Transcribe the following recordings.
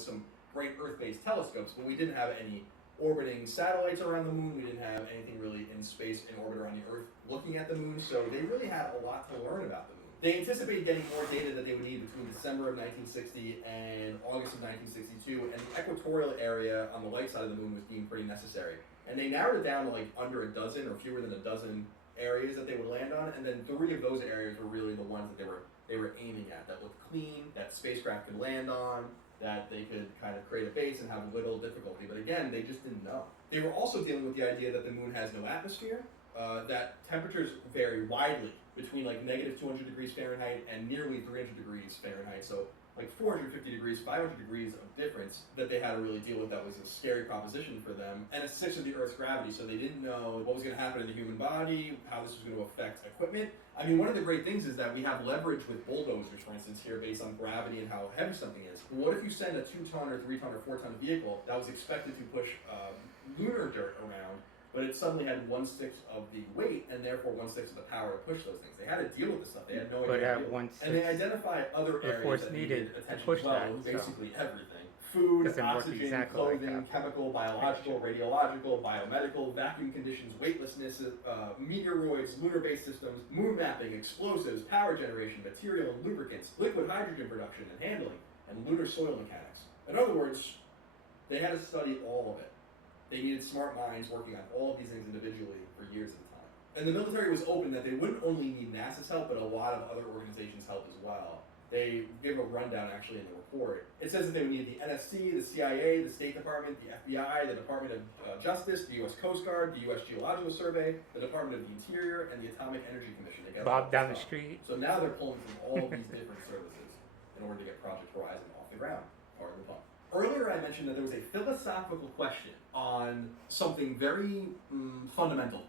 with some great Earth-based telescopes, but we didn't have any orbiting satellites around the moon. We didn't have anything really in space in orbit around the Earth looking at the moon, so they really had a lot to learn about the moon. They anticipated getting more data that they would need between December of 1960 and August of 1962, and the equatorial area on the light side of the moon was deemed pretty necessary. And they narrowed it down to like under a dozen or fewer than a dozen areas that they would land on, and then 3 of those areas were really the ones that they were aiming at, that looked clean, that spacecraft could land on, that they could kind of create a base and have little difficulty. But again, they just didn't know. They were also dealing with the idea that the moon has no atmosphere, that temperatures vary widely between like negative 200 degrees Fahrenheit and nearly 300 degrees Fahrenheit. So like 450 degrees, 500 degrees of difference that they had to really deal with. That was a scary proposition for them. And it's 6 of the Earth's gravity, so they didn't know what was going to happen in the human body, how this was going to affect equipment. I mean, one of the great things is that we have leverage with bulldozers, for instance, here based on gravity and how heavy something is. What if you send a 2-ton or 3-ton or 4-ton vehicle that was expected to push lunar dirt around, but it suddenly had 1/6 of the weight and therefore 1/6 of the power to push those things? They had to deal with this stuff. They had no idea. And they identified other areas that needed attention as well, basically everything. Food, oxygen, clothing, chemical, biological, radiological, biomedical, vacuum conditions, weightlessness, meteoroids, lunar-based systems, moon mapping, explosives, power generation, material and lubricants, liquid hydrogen production and handling, and lunar soil mechanics. In other words, they had to study all of it. They needed smart minds working on all of these things individually for years at a time. And the military was open that they wouldn't only need NASA's help, but a lot of other organizations' help as well. They give a rundown actually in the report. It says that they would need the NSC, the CIA, the State Department, the FBI, the Department of Justice, the U.S. Coast Guard, the U.S. Geological Survey, the Department of the Interior, and the Atomic Energy Commission. Bob down the street. So now they're pulling from all of these different services in order to get Project Horizon off the ground. Part of the pump. Earlier I mentioned that there was a philosophical question on something very fundamental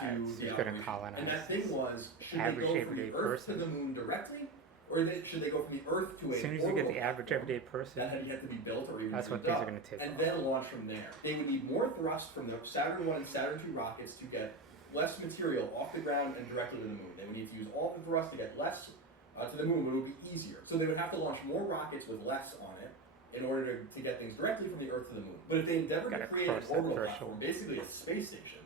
to the operation. And that thing was, should they go from the Earth to the moon directly, or should they go from the Earth to a as soon as you get the average everyday person, that had yet to be built or even that's what things are going to take and then launch from there? They would need more thrust from the Saturn I and Saturn II rockets to get less material off the ground and directly to the moon. They would need to use all the thrust to get less to the moon, but it would be easier. So they would have to launch more rockets with less on it in order to get things directly from the Earth to the moon. But if they endeavored to create an orbital platform, basically a space station,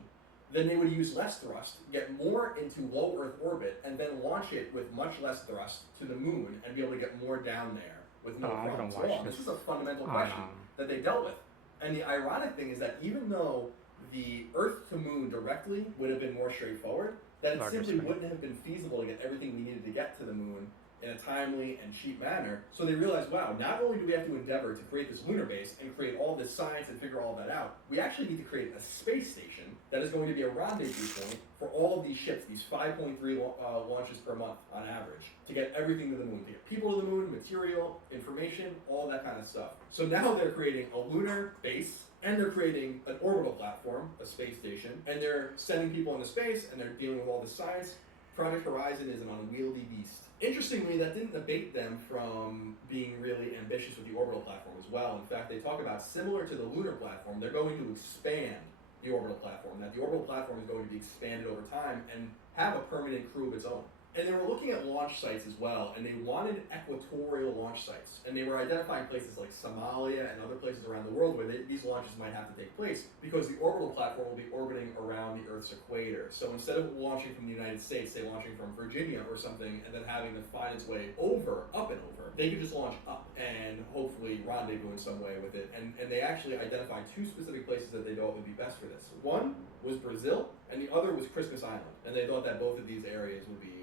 then they would use less thrust, get more into low Earth orbit, and then launch it with much less thrust to the moon and be able to get more down there with no problems at all. This is a fundamental question that they dealt with. And the ironic thing is that even though the Earth to moon directly would have been more straightforward, that it simply wouldn't have been feasible to get everything we needed to get to the moon in a timely and cheap manner. So they realized, wow, not only do we have to endeavor to create this lunar base and create all this science and figure all that out, we actually need to create a space station that is going to be a rendezvous point for all of these ships, these 5.3 launches per month on average, to get everything to the moon, to get people to the moon, material, information, all that kind of stuff. So now they're creating a lunar base, and they're creating an orbital platform, a space station, and they're sending people into space, and they're dealing with all this science. Project Horizon is an unwieldy beast. Interestingly, that didn't abate them from being really ambitious with the orbital platform as well. In fact, they talk about, similar to the lunar platform, they're going to expand the orbital platform, that the orbital platform is going to be expanded over time and have a permanent crew of its own. And they were looking at launch sites as well, and they wanted equatorial launch sites. And they were identifying places like Somalia and other places around the world where these launches might have to take place, because the orbital platform will be orbiting around the Earth's equator. So instead of launching from the United States, say launching from Virginia or something, and then having to find its way up and over, they could just launch up and hopefully rendezvous in some way with it. And they actually identified 2 specific places that they thought would be best for this. One was Brazil, and the other was Christmas Island. And they thought that both of these areas would be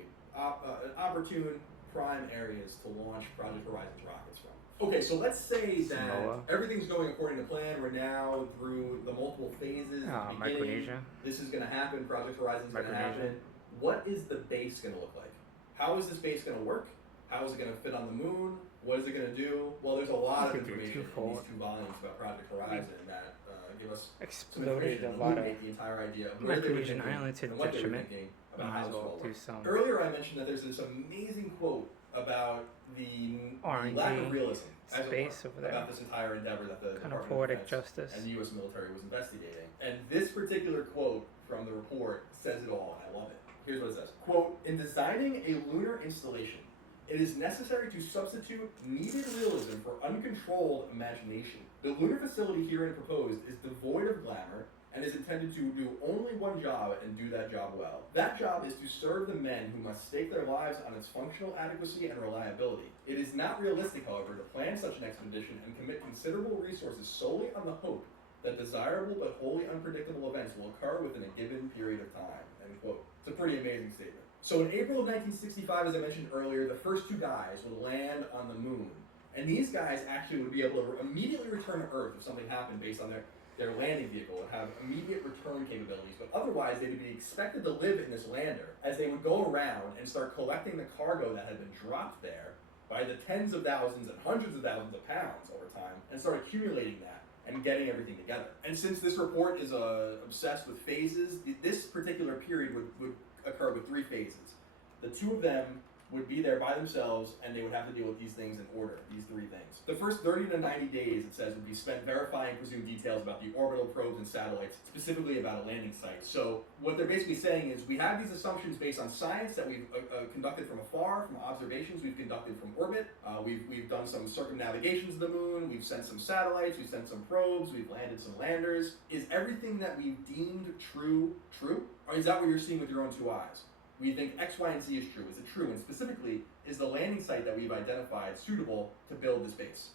opportune prime areas to launch Project Horizon's rockets from. Okay, so let's say that everything's going according to plan. We're now through the multiple phases. Micronesia. This is going to happen. Project Horizon's going to happen. What is the base going to look like? How is this base going to work? How is it going to fit on the moon? What is it going to do? Well, there's a lot of information in these 2 volumes about Project Horizon that give us exploded a lot of the entire idea of where they were thinking and what they were thinking about how this will work. Earlier I mentioned that there's this amazing quote about the lack of realism about this entire endeavor that the Department of Defense and the U.S. military was investigating. And this particular quote from the report says it all, and I love it. Here's what it says. Quote, "In designing a lunar installation, It is necessary to substitute needed realism for uncontrolled imagination. The lunar facility herein proposed is devoid of glamour and is intended to do only one job and do that job well. That job is to serve the men who must stake their lives on its functional adequacy and reliability. It is not realistic, however, to plan such an expedition and commit considerable resources solely on the hope that desirable but wholly unpredictable events will occur within a given period of time, end quote. It's a pretty amazing statement. So in April of 1965, as I mentioned earlier, the first two guys would land on the moon. And these guys actually would be able to immediately return to Earth if something happened based on their landing vehicle and have immediate return capabilities. But otherwise, they would be expected to live in this lander as they would go around and start collecting the cargo that had been dropped there by the tens of thousands and hundreds of thousands of pounds over time and start accumulating that and getting everything together. And since this report is obsessed with phases, this particular period would occur with 3 phases. The 2 of them would be there by themselves, and they would have to deal with these things in order, these 3 things. The first 30 to 90 days, it says, would be spent verifying presumed details about the orbital probes and satellites, specifically about a landing site. So what they're basically saying is we have these assumptions based on science that we've conducted from afar, from observations we've conducted from orbit. We've done some circumnavigations of the moon, we've sent some satellites, we've sent some probes, we've landed some landers. Is everything that we've deemed true? Or is that what you're seeing with your own 2 eyes? We think X, Y, and Z is true. Is it true? And specifically, is the landing site that we've identified suitable to build this base?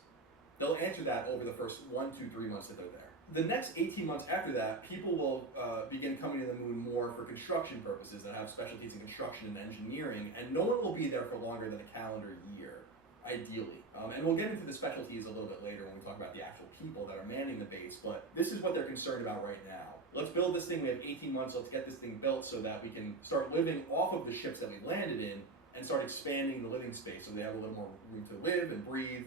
They'll answer that over the first 1, 2, 3 months that they're there. The next 18 months after that, people will begin coming to the moon more for construction purposes that have specialties in construction and engineering, and no one will be there for longer than a calendar year, ideally. And we'll get into the specialties a little bit later when we talk about the actual people that are manning the base, but this is what they're concerned about right now. Let's build this thing. We have 18 months. Let's get this thing built so that we can start living off of the ships that we landed in and start expanding the living space so they have a little more room to live and breathe,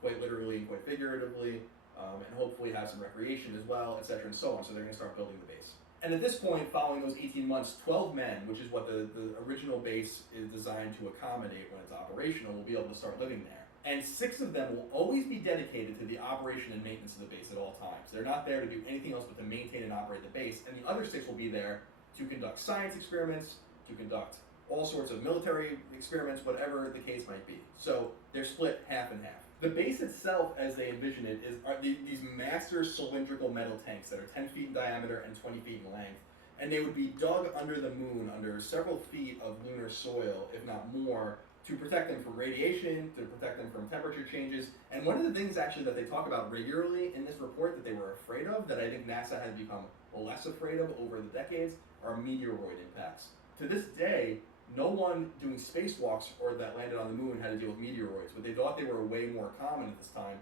quite literally and quite figuratively, and hopefully have some recreation as well, etc. and so on. So they're going to start building the base. And at this point, following those 18 months, 12 men, which is what the original base is designed to accommodate when it's operational, will be able to start living there. And 6 of them will always be dedicated to the operation and maintenance of the base at all times. They're not there to do anything else but to maintain and operate the base. And the other 6 will be there to conduct science experiments, to conduct all sorts of military experiments, whatever the case might be. So they're split half and half. The base itself, as they envision it, are these master cylindrical metal tanks that are 10 feet in diameter and 20 feet in length. And they would be dug under the moon, under several feet of lunar soil, if not more, to protect them from radiation, to protect them from temperature changes. And one of the things actually that they talk about regularly in this report that they were afraid of, that I think NASA has become less afraid of over the decades, are meteoroid impacts. To this day, no one doing spacewalks or that landed on the moon had to deal with meteoroids, but they thought they were way more common at this time.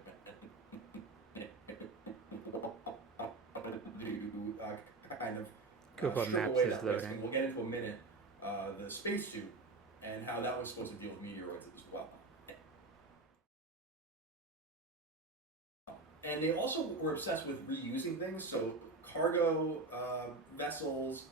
Kind of Google strip Maps away is that risk. loading. And we'll get into a minute the spacesuit and how that was supposed to deal with meteoroids as well. And they also were obsessed with reusing things, so cargo vessels,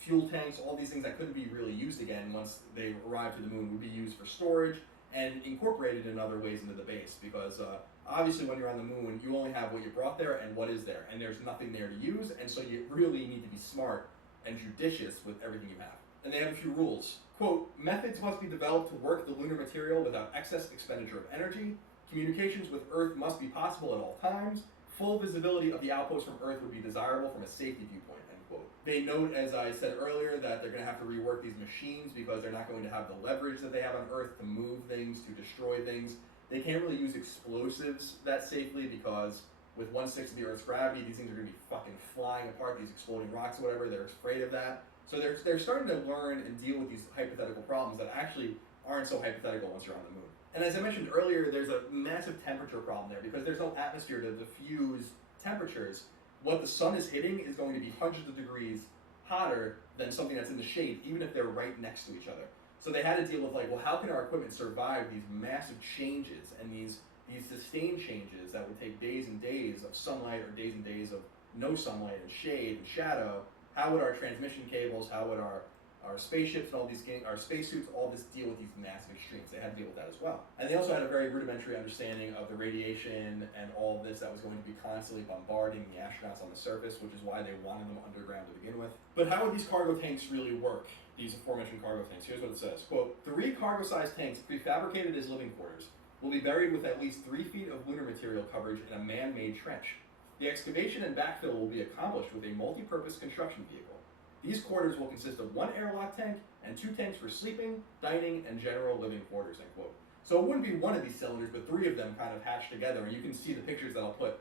fuel tanks, all these things that couldn't be really used again once they arrived to the moon would be used for storage and incorporated in other ways into the base, because obviously when you're on the moon, you only have what you brought there and what is there, and there's nothing there to use, and so you really need to be smart and judicious with everything you have. And they have a few rules. Quote, methods must be developed to work the lunar material without excess expenditure of energy. Communications with Earth must be possible at all times. Full visibility of the outpost from Earth would be desirable from a safety viewpoint, end quote. They note, as I said earlier, that they're going to have to rework these machines because they're not going to have the leverage that they have on Earth to move things, to destroy things. They can't really use explosives that safely because with 1/6 of the Earth's gravity, these things are going to be fucking flying apart, these exploding rocks or whatever. They're afraid of that. So they're starting to learn and deal with these hypothetical problems that actually aren't so hypothetical once you're on the moon. And as I mentioned earlier, there's a massive temperature problem there because there's no atmosphere to diffuse temperatures. What the sun is hitting is going to be hundreds of degrees hotter than something that's in the shade, even if they're right next to each other. So they had to deal with like, well, how can our equipment survive these massive changes and these sustained changes that would take days and days of sunlight or days and days of no sunlight and shade and shadow? How would our transmission cables, how would our our spaceships and all these our spacesuits all this deal with these massive extremes. They had to deal with that as well. And they also had a very rudimentary understanding of the radiation and all this that was going to be constantly bombarding the astronauts on the surface, which is why they wanted them underground to begin with. But how would these cargo tanks really work? These aforementioned cargo tanks. Here's what it says. Quote, 3 cargo-sized tanks prefabricated as living quarters will be buried with at least 3 feet of lunar material coverage in a man-made trench. The excavation and backfill will be accomplished with a multi-purpose construction vehicle. These quarters will consist of 1 airlock tank and 2 tanks for sleeping, dining, and general living quarters, end quote. So it wouldn't be one of these cylinders, but 3 of them kind of hatched together, and you can see the pictures that I'll put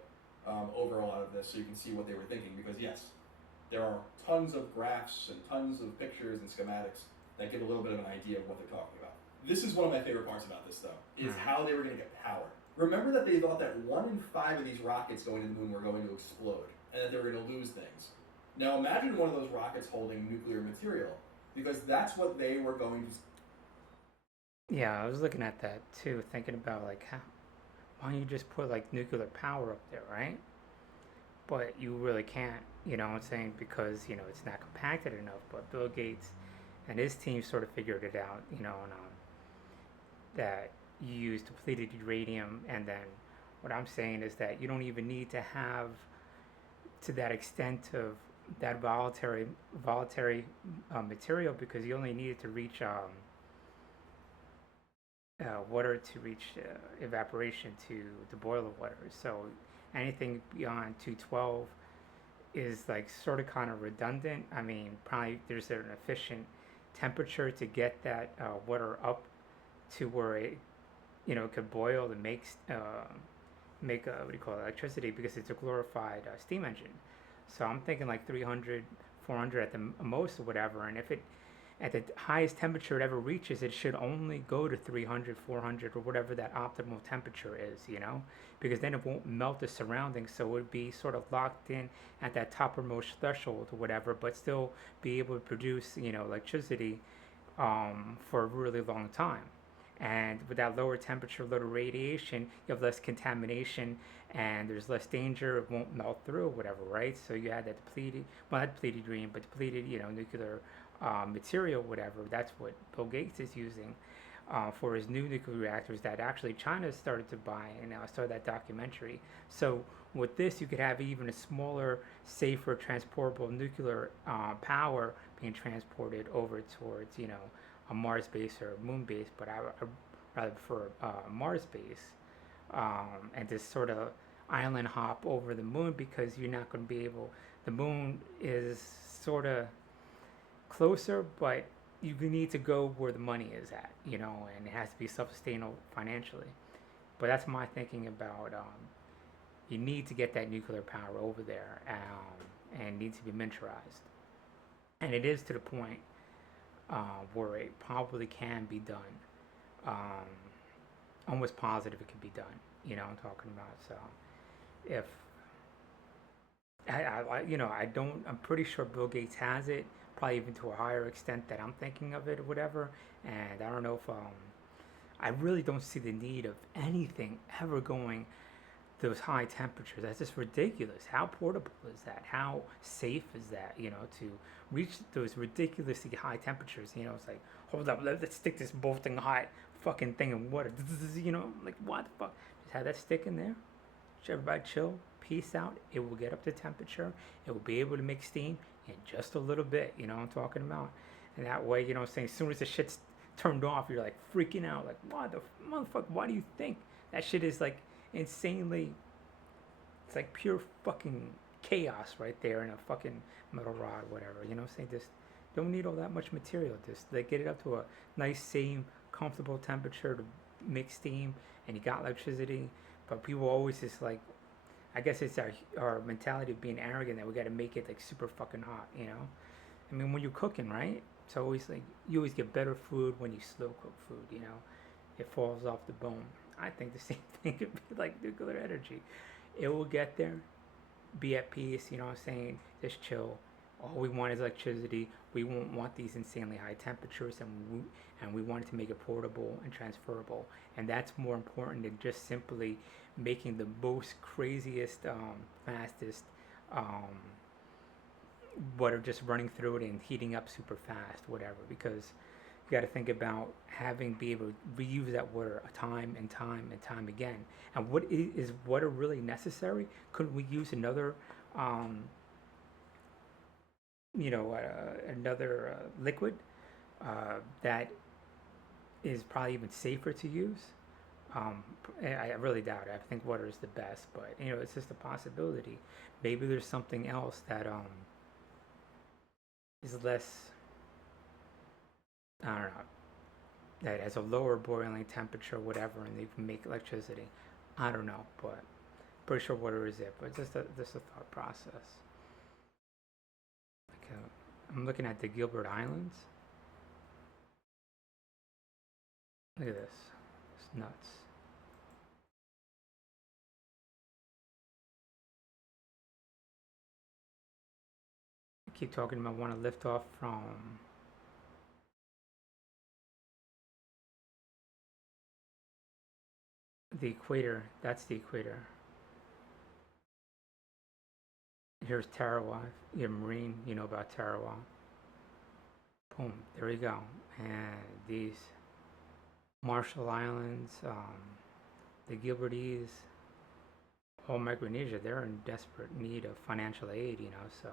over a lot of this so you can see what they were thinking, because yes, there are tons of graphs and tons of pictures and schematics that give a little bit of an idea of what they're talking about. This is one of my favorite parts about this, though, is how they were going to get power. Remember that they thought that 1 in 5 of these rockets going to the moon were going to explode, and that they were going to lose things. Now imagine one of those rockets holding nuclear material, because that's what they were going to... Yeah, I was looking at that too, thinking about like why don't you just put like nuclear power up there, right? But you really can't, you know what I'm saying, because, you know, it's not compacted enough. But Bill Gates and his team sort of figured it out, you know, and that you use depleted uranium, and then what I'm saying is that you don't even need to have to that extent of that volatile material, because you only need it to reach water to reach evaporation to the boiler water. So anything beyond 212 is like sort of kind of redundant. I mean, probably there's an efficient temperature to get that water up to where it, you know, could boil and make what do you call it, electricity, because it's a glorified steam engine. So I'm thinking like 300, 400 at the most or whatever, and if it at the highest temperature it ever reaches, it should only go to 300, 400 or whatever that optimal temperature is, you know, because then it won't melt the surroundings, so it would be sort of locked in at that toppermost threshold or whatever, but still be able to produce, you know, electricity for a really long time. And with that lower temperature, lower radiation, you have less contamination and there's less danger. It won't melt through or whatever, right? So you had that depleted, well, not depleted uranium, but depleted, you know, nuclear material, whatever. That's what Bill Gates is using for his new nuclear reactors that actually China started to buy, and I saw that documentary. So with this, you could have even a smaller, safer, transportable nuclear power being transported over towards, you know, a Mars base or a moon base, but I rather prefer Mars base, and just sort of island hop over the moon, because you're not going to be able, the moon is sort of closer, but you need to go where the money is at, you know, and it has to be self-sustainable financially. But that's my thinking about, you need to get that nuclear power over there, and it needs to be miniaturized. And it is to the point where it probably can be done. Almost positive it can be done. You know what I'm talking about. So if you know, I'm pretty sure Bill Gates has it, probably even to a higher extent that I'm thinking of it or whatever. And I don't know if I really don't see the need of anything ever going those high temperatures. That's just ridiculous. How portable is that? How safe is that, you know, to reach those ridiculously high temperatures? You know, it's like, hold up, let's stick this bolting hot fucking thing in water. You know, like, what the fuck? Just have that stick in there. Everybody chill, peace out. It will get up to temperature. It will be able to make steam in just a little bit, you know what I'm talking about? And that way, you know what I'm saying, as soon as the shit's turned off, you're like freaking out, like, what the motherfucker, why do you think that shit is like insanely, it's like pure fucking chaos right there in a fucking metal rod, whatever, you know what I'm saying? Just don't need all that much material. Just like get it up to a nice, same, comfortable temperature to make steam, and you got electricity. But people always just like, I guess it's our mentality of being arrogant that we got to make it like super fucking hot, you know? I mean, when you're cooking, right? It's always like, you always get better food when you slow cook food, you know? It falls off the bone. I think the same thing could be like nuclear energy. It will get there, be at peace, you know what I'm saying? Just chill. All we want is electricity. We won't want these insanely high temperatures, and we want it to make it portable and transferable. And that's more important than just simply making the most craziest, fastest water just running through it and heating up super fast, whatever. Because you got to think about having be able to reuse that water time and time and time again. And what is water really necessary? Couldn't we use another, um, another liquid that is probably even safer to use? I really doubt it. I think water is the best, but it's just a possibility. Maybe there's something else that is less. I don't know. That has a lower boiling temperature, whatever, and they can make electricity. I don't know, but pretty sure water is it. But just a thought process. Okay, I'm looking at the Gilbert Islands. Look at this. It's nuts. I keep talking about want to lift off from the equator. That's the equator. Here's Tarawa. You're Marine, you know about Tarawa. Boom, there you go. And these Marshall Islands, the Gilbertese, all Micronesia, they're in desperate need of financial aid, so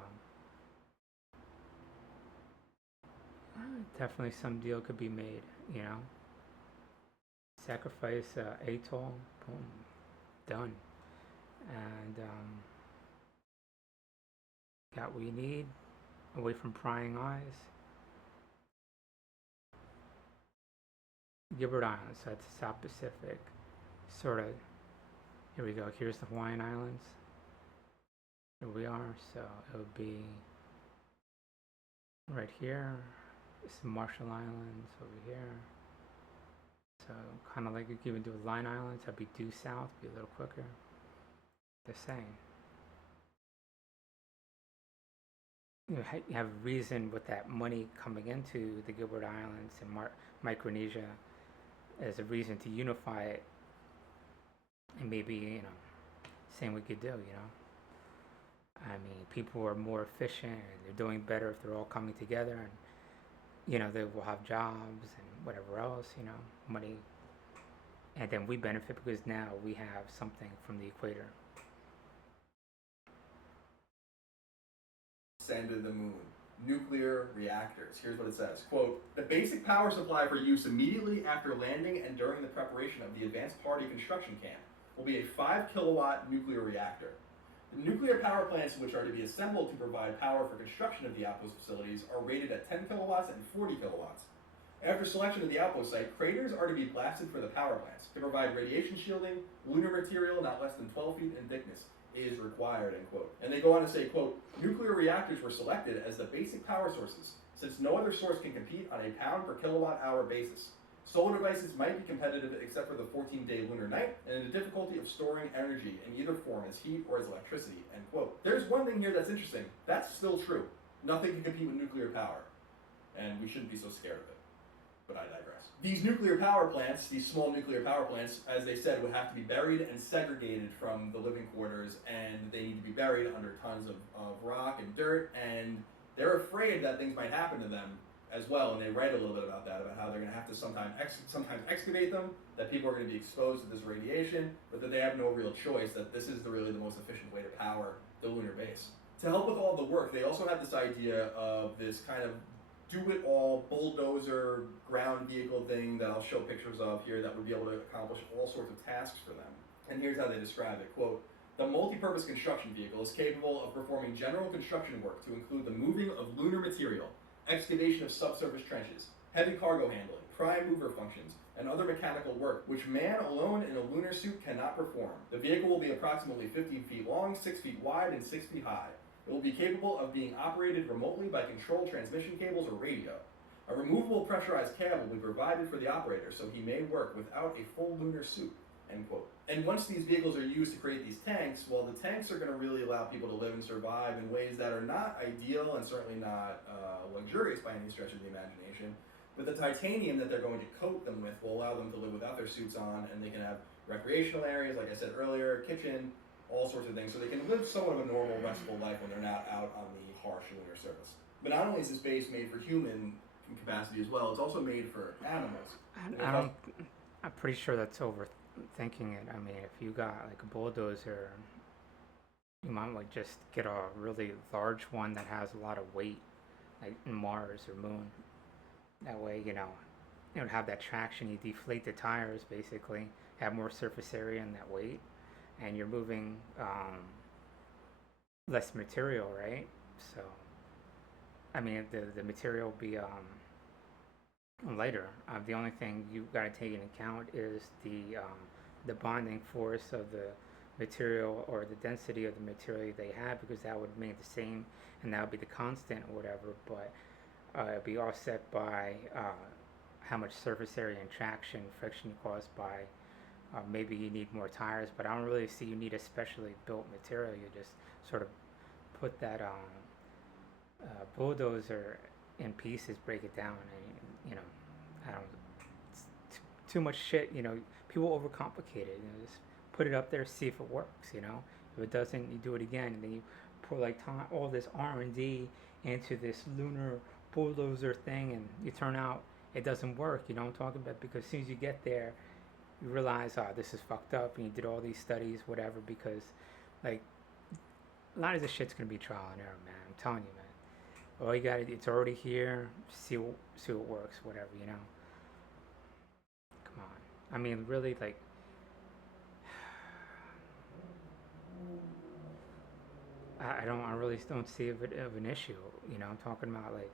definitely some deal could be made. Sacrifice atoll, boom, done. And got what you need, away from prying eyes. Gilbert Islands, so that's South Pacific. Sort of, here we go, here's the Hawaiian Islands. Here we are, so it would be right here. It's the Marshall Islands over here. So kind of like you can do with Line Islands, that'd be due south, be a little quicker. The same. You have a reason with that money coming into the Gilbert Islands and Micronesia as a reason to unify it, and maybe same we could do. I mean, people are more efficient and they're doing better if they're all coming together, and they will have jobs and whatever else, money, and then we benefit because now we have something from the equator. Send to the moon. Nuclear reactors. Here's what it says. Quote, the basic power supply for use immediately after landing and during the preparation of the advanced party construction camp will be a 5 kilowatt nuclear reactor. The nuclear power plants which are to be assembled to provide power for construction of the outpost facilities are rated at 10 kilowatts and 40 kilowatts. After selection of the outpost site, craters are to be blasted for the power plants to provide radiation shielding. Lunar material not less than 12 feet in thickness is required, end quote. And they go on to say, quote, nuclear reactors were selected as the basic power sources since no other source can compete on a pound per kilowatt hour basis. Solar devices might be competitive except for the 14-day lunar night and the difficulty of storing energy in either form as heat or as electricity, end quote. There's one thing here that's interesting. That's still true. Nothing can compete with nuclear power. And we shouldn't be so scared of it. But I digress. These nuclear power plants, these small nuclear power plants, as they said, would have to be buried and segregated from the living quarters, and they need to be buried under tons of rock and dirt, and they're afraid that things might happen to them as well, and they write a little bit about that, about how they're going to have to sometimes excavate them, that people are going to be exposed to this radiation, but that they have no real choice, that this is really the most efficient way to power the lunar base. To help with all the work, they also have this idea of this kind of do-it-all bulldozer ground vehicle thing that I'll show pictures of here that would be able to accomplish all sorts of tasks for them. And here's how they describe it. Quote, the multi-purpose construction vehicle is capable of performing general construction work to include the moving of lunar material, excavation of subsurface trenches, heavy cargo handling, prime mover functions, and other mechanical work which man alone in a lunar suit cannot perform. The vehicle will be approximately 15 feet long, 6 feet wide, and 6 feet high. It will be capable of being operated remotely by controlled transmission cables or radio. A removable pressurized cab will be provided for the operator so he may work without a full lunar suit, end quote. And once these vehicles are used to create these tanks, well, the tanks are going to really allow people to live and survive in ways that are not ideal and certainly not luxurious by any stretch of the imagination. But the titanium that they're going to coat them with will allow them to live without their suits on, and they can have recreational areas, like I said earlier, kitchen, all sorts of things, so they can live somewhat of a normal, restful life when they're not out on the harsh lunar surface. But not only is this base made for human capacity as well, it's also made for animals. I don't. I'm pretty sure that's overthinking it. I mean, if you got like a bulldozer, you might like just get a really large one that has a lot of weight, like Mars or Moon. That way, it would have that traction. You deflate the tires, basically, have more surface area and that weight, and you're moving less material, right? So, I mean, the material will be lighter. The only thing you got to take into account is the bonding force of the material or the density of the material they have, because that would remain the same, and that would be the constant or whatever. But it'd be offset by how much surface area and traction friction caused by. Maybe you need more tires, but I don't really see you need a specially built material. You just sort of put that bulldozer in pieces, break it down, and I don't. It's too much shit. People overcomplicate it. Just put it up there, see if it works. If it doesn't, you do it again, and then you put like all this R&D into this lunar bulldozer thing, and you turn out it doesn't work. You know what I'm talking about? Because as soon as you get there, you realize, this is fucked up, and you did all these studies, whatever, because like a lot of this shit's gonna be trial and error, man. I'm telling you, man. All you got, it's already here. See what works, whatever, Come on. I mean, really, like, I really don't see of an issue. I'm talking about like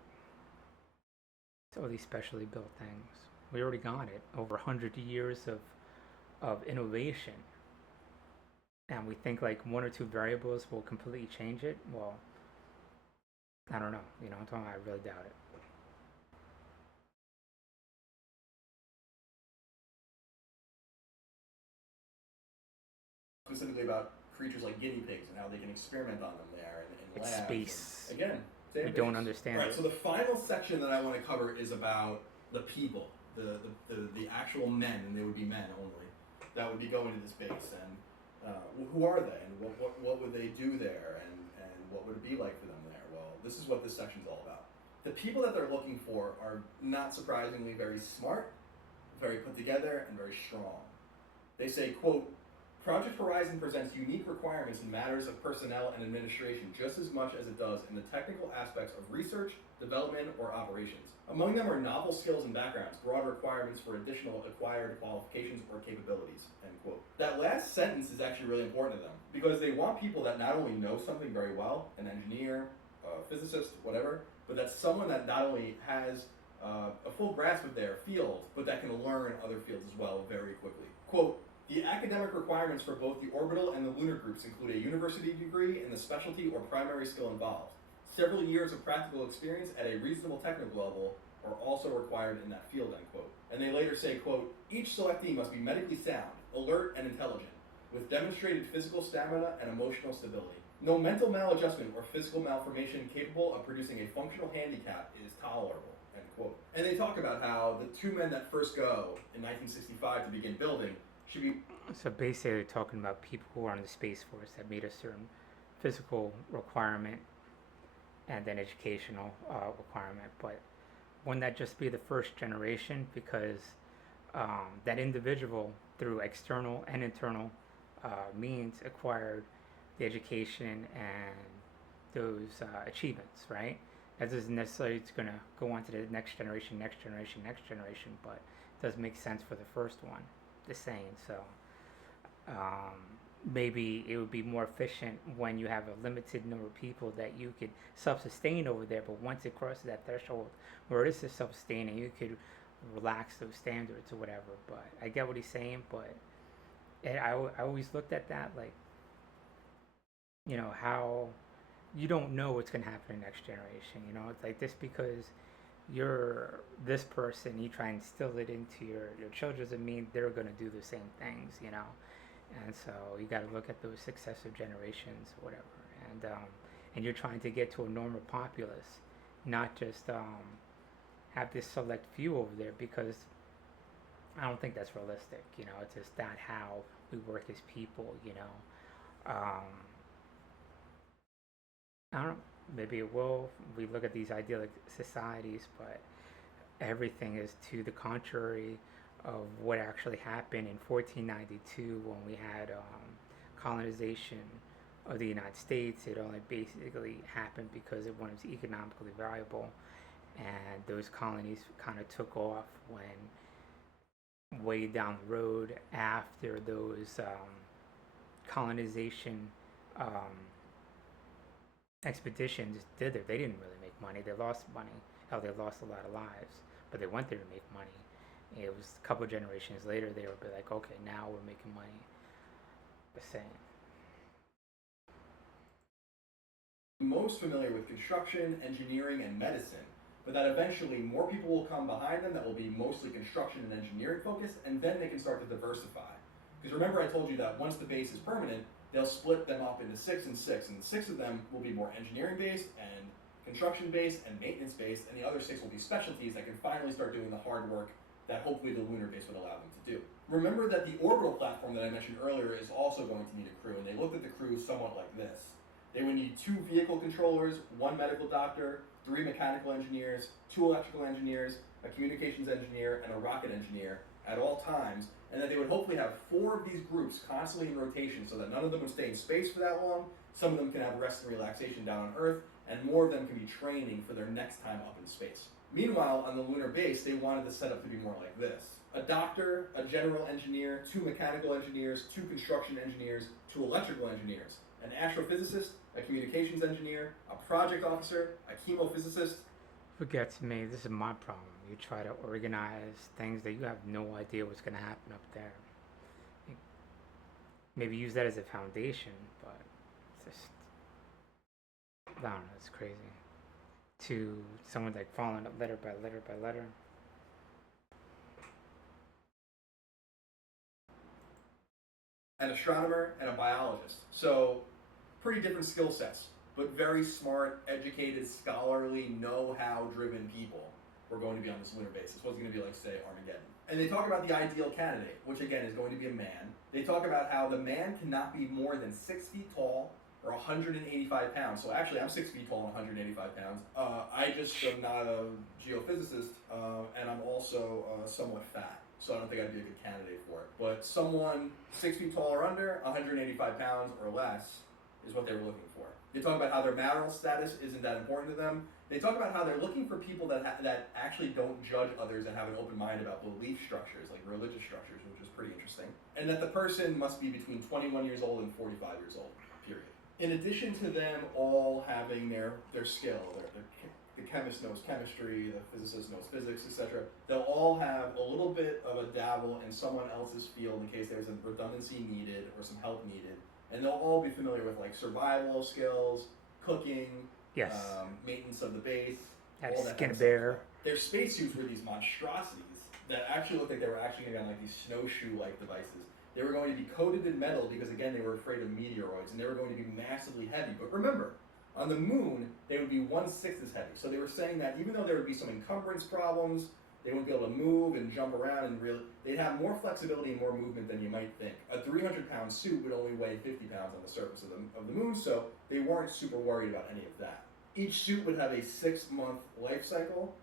all these specially built things. We already got it. Over 100 years of innovation, and we think like one or two variables will completely change it. Well, I don't know. I'm talking. I really doubt it. Specifically about creatures like guinea pigs and how they can experiment on them there in It's labs. space. And again, We don't understand Right. it. So the final section that I want to cover is about the people, the actual men, and they would be men only, that would be going to this base, and who are they, and what would they do there, and what would it be like for them there? Well, this is what this section's all about. The people that they're looking for are, not surprisingly, very smart, very put together, and very strong. They say, quote, Project Horizon presents unique requirements in matters of personnel and administration just as much as it does in the technical aspects of research, development, or operations. Among them are novel skills and backgrounds, broad requirements for additional acquired qualifications or capabilities, end quote. That last sentence is actually really important to them, because they want people that not only know something very well, an engineer, a physicist, whatever, but that's someone that not only has a full grasp of their field, but that can learn other fields as well very quickly. Quote, the academic requirements for both the orbital and the lunar groups include a university degree and the specialty or primary skill involved. Several years of practical experience at a reasonable technical level are also required in that field, end quote. And they later say, quote, each selectee must be medically sound, alert, and intelligent, with demonstrated physical stamina and emotional stability. No mental maladjustment or physical malformation capable of producing a functional handicap is tolerable, end quote. And they talk about how the two men that first go in 1965 to begin building should be... So basically talking about people who are on the Space Force that meet a certain physical requirement and then educational requirement, but wouldn't that just be the first generation, because that individual through external and internal means acquired the education and those achievements, right? That doesn't necessarily it's going to go on to the next generation, but it does make sense for the first one, the same. So maybe it would be more efficient when you have a limited number of people that you could self-sustain over there, but once it crosses that threshold where it is self-sustaining, you could relax those standards or whatever. But I get what he's saying, but I always looked at that like, how you don't know what's going to happen in the next generation. It's like, this because you're this person, you try and instill it into your children, doesn't mean they're going to do the same things, and so you got to look at those successive generations or whatever, and you're trying to get to a normal populace, not just have this select few over there, because I don't think that's realistic. It's just not how we work as people. Um, I don't know. Maybe it will. We look at these idyllic societies, but everything is to the contrary of what actually happened in 1492 when we had colonization of the United States. It only basically happened because it was economically valuable, and those colonies kind of took off when way down the road after those colonization um, expeditions did it. They didn't really make money. They lost money. Hell, they lost a lot of lives, but they went there to make money. It was a couple generations later they would be like, okay, now we're making money. The same. Most familiar with construction, engineering, and medicine, but that eventually more people will come behind them that will be mostly construction and engineering focused, and then they can start to diversify. Because remember, I told you that once the base is permanent, they'll split them up into 6 and 6, and 6 of them will be more engineering based and construction based and maintenance based, and the other 6 will be specialties that can finally start doing the hard work that hopefully the lunar base would allow them to do. Remember that the orbital platform that I mentioned earlier is also going to need a crew, and they looked at the crew somewhat like this. They would need 2 vehicle controllers, 1 medical doctor, 3 mechanical engineers, 2 electrical engineers, a communications engineer, and a rocket engineer at all times, and that they would hopefully have 4 of these groups constantly in rotation so that none of them would stay in space for that long, some of them can have rest and relaxation down on Earth, and more of them can be training for their next time up in space. Meanwhile, on the lunar base, they wanted the setup to be more like this. A doctor, a general engineer, 2 mechanical engineers, 2 construction engineers, 2 electrical engineers, an astrophysicist, a communications engineer, a project officer, a chemophysicist. Forget me, this is my problem. You try to organize things that you have no idea what's going to happen up there. Maybe use that as a foundation, but it's just, I don't know, it's crazy. To someone like following up letter by letter by letter. An astronomer and a biologist. So pretty different skill sets, but very smart, educated, scholarly, know-how driven people were going to be on this lunar base. This wasn't going to be like, say, Armageddon. And they talk about the ideal candidate, which again is going to be a man. They talk about how the man cannot be more than 6 feet tall or 185 pounds. So actually, I'm 6 feet tall and 185 pounds. I just am not a geophysicist, and I'm also somewhat fat. So I don't think I'd be a good candidate for it. But someone 6 feet tall or under, 185 pounds or less is what they were looking for. They talk about how their marital status isn't that important to them. They talk about how they're looking for people that actually don't judge others and have an open mind about belief structures, like religious structures, which is pretty interesting. And that the person must be between 21 years old and 45 years old, period. In addition to them all having their skill, the chemist knows chemistry, the physicist knows physics, etc. They'll all have a little bit of a dabble in someone else's field in case there's a redundancy needed or some help needed. And they'll all be familiar with like survival skills, cooking, Yes. Maintenance of the base, How to all that skin kind a of bear. stuff. Their spacesuits were these monstrosities that actually looked like they were actually going to be on like these snowshoe-like devices. They were going to be coated in metal because again they were afraid of meteoroids, and they were going to be massively heavy. But remember, on the moon they would be 1/6 as heavy. So they were saying that even though there would be some encumbrance problems, they wouldn't be able to move and jump around, and really they'd have more flexibility and more movement than you might think. A 300-pound suit would only weigh 50 pounds on the surface of the moon, so they weren't super worried about any of that. Each suit would have a 6-month life cycle.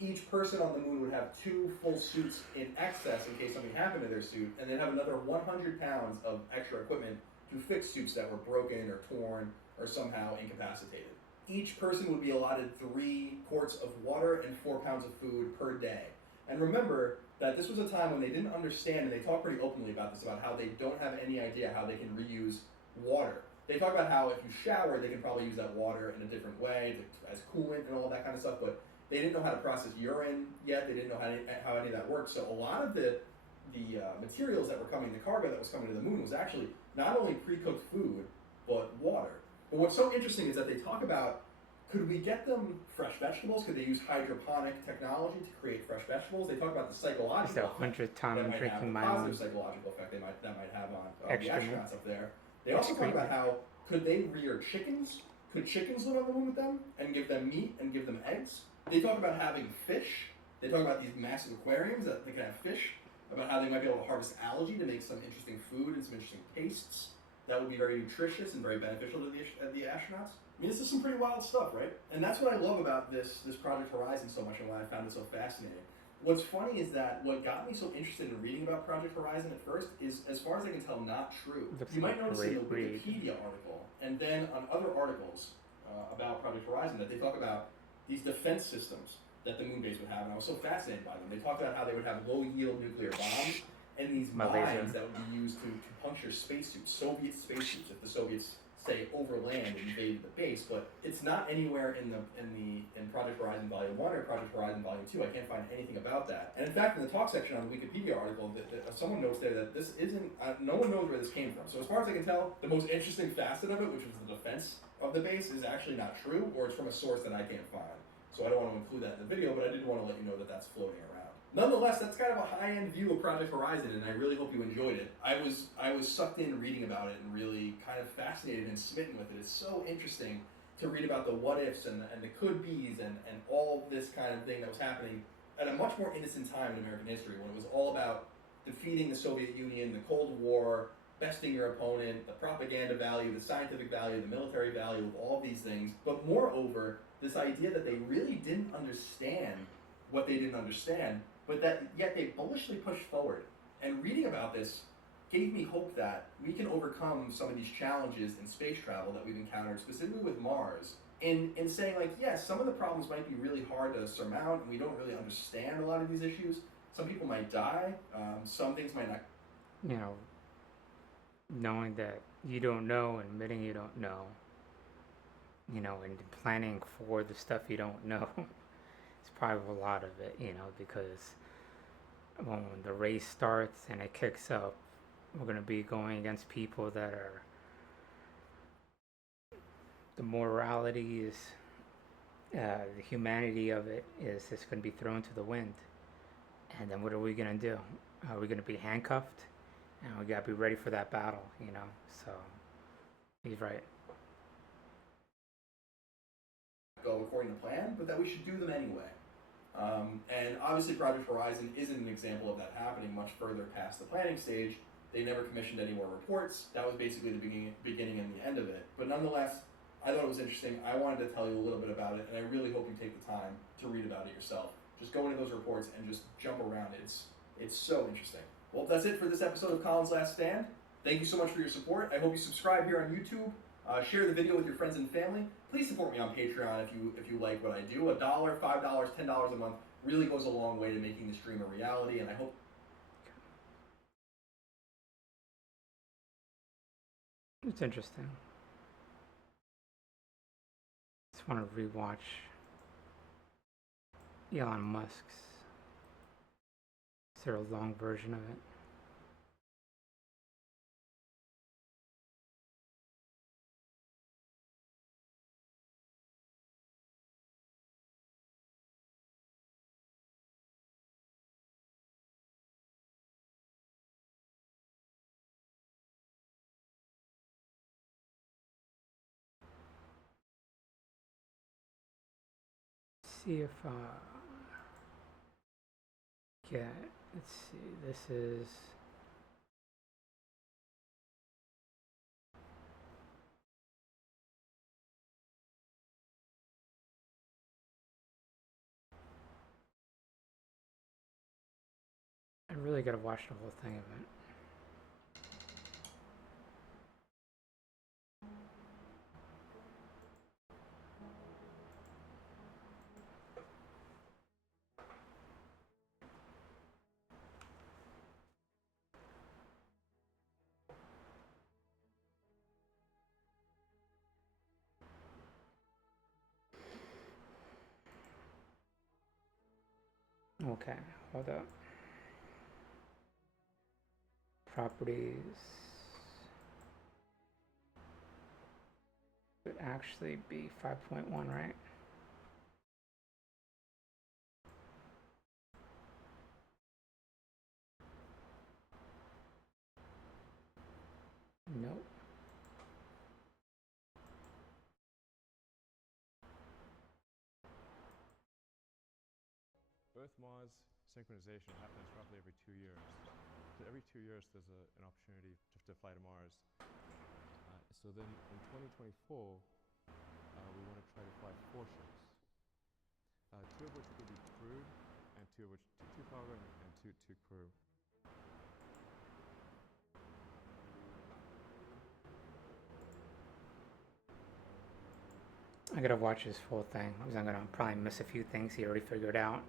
Each person on the moon would have 2 full suits in excess in case something happened to their suit, and they'd have another 100 pounds of extra equipment to fix suits that were broken or torn or somehow incapacitated. Each person would be allotted 3 quarts of water and 4 pounds of food per day. And remember that this was a time when they didn't understand, and they talk pretty openly about this, about how they don't have any idea how they can reuse water. They talk about how if you shower, they can probably use that water in a different way, as coolant and all that kind of stuff, but they didn't know how to process urine yet. They didn't know how any of that worked. So a lot of the materials that were coming, the cargo that was coming to the moon was actually not only pre-cooked food, but water. But what's so interesting is that they talk about, could we get them fresh vegetables? Could they use hydroponic technology to create fresh vegetables? They talk about the psychological It's the effect 100th time I'm drinking my positive own psychological effect that might have on the excrement. astronauts up there. They also talk about how could they rear chickens? Could chickens live on the moon with them and give them meat and give them eggs? They talk about having fish. They talk about these massive aquariums that they can have fish, about how they might be able to harvest algae to make some interesting food and some interesting pastes. that would be very nutritious and very beneficial to the astronauts. I mean, this is some pretty wild stuff, right? And that's what I love about this Project Horizon so much, and why I found it so fascinating. What's funny is that what got me so interested in reading about Project Horizon at first is, as far as I can tell, not true. You might notice in the Wikipedia article, and then on other articles about Project Horizon, that they talk about these defense systems that the moon base would have, and I was so fascinated by them. They talked about how they would have low-yield nuclear bombs and these mines that would be used to puncture spacesuits, Soviet spacesuits, if the Soviets say overland and invaded the base. But it's not anywhere in Project Horizon Volume 1 or Project Horizon Volume 2. I can't find anything about that. And in fact, in the talk section on the Wikipedia article, someone notes there that this isn't, no one knows where this came from. So as far as I can tell, the most interesting facet of it, which was the defense of the base, is actually not true, or it's from a source that I can't find. So I don't want to include that in the video, but I did want to let you know that that's floating around. Nonetheless, that's kind of a high-end view of Project Horizon, and I really hope you enjoyed it. I was sucked in reading about it and really kind of fascinated and smitten with it. It's so interesting to read about the what-ifs and the could-bes and all this kind of thing that was happening at a much more innocent time in American history, when it was all about defeating the Soviet Union, the Cold War, besting your opponent, the propaganda value, the scientific value, the military value of all these things. But moreover, this idea that they really didn't understand what they didn't understand, but that yet they bullishly pushed forward. And reading about this gave me hope that we can overcome some of these challenges in space travel that we've encountered, specifically with Mars, in saying, like, yes, some of the problems might be really hard to surmount, and we don't really understand a lot of these issues. Some people might die, some things might not. You know, knowing that you don't know, admitting you don't know, you know, and planning for the stuff you don't know. It's probably a lot of it, you know, because when the race starts and it kicks up, we're going to be going against people that are, the morality is, the humanity of it is just going to be thrown to the wind. And then what are we going to do? Are we going to be handcuffed? And we got to be ready for that battle, you know. So he's right. Go according to plan, but that we should do them anyway. And obviously Project Horizon isn't an example of that happening much further past the planning stage. They never commissioned any more reports. That was basically the beginning and the end of it. But nonetheless, I thought it was interesting. I wanted to tell you a little bit about it, and I really hope you take the time to read about it yourself. Just go into those reports and just jump around. It's so interesting. Well, that's it for this episode of Colin's Last Stand. Thank you so much for your support. I hope you subscribe here on YouTube. Share the video with your friends and family. Please support me on Patreon if you like what I do. $1, $5, $10 a month really goes a long way to making this dream a reality, and I hope. It's interesting. Just want to rewatch Elon Musk's. Is there a long version of it? See if let's see, this is I really gotta watch the whole thing of it. Okay, hold up. Properties would actually be 5.1, right? Nope. Earth-Mars synchronization happens roughly every 2 years. So every 2 years there's an opportunity to fly to Mars. So then in 2024, we want to try to fly 4 ships, 2 of which will be crewed, and 2 of which two cargo and two crew. I gotta watch this full thing because I'm gonna probably miss a few things he already figured out.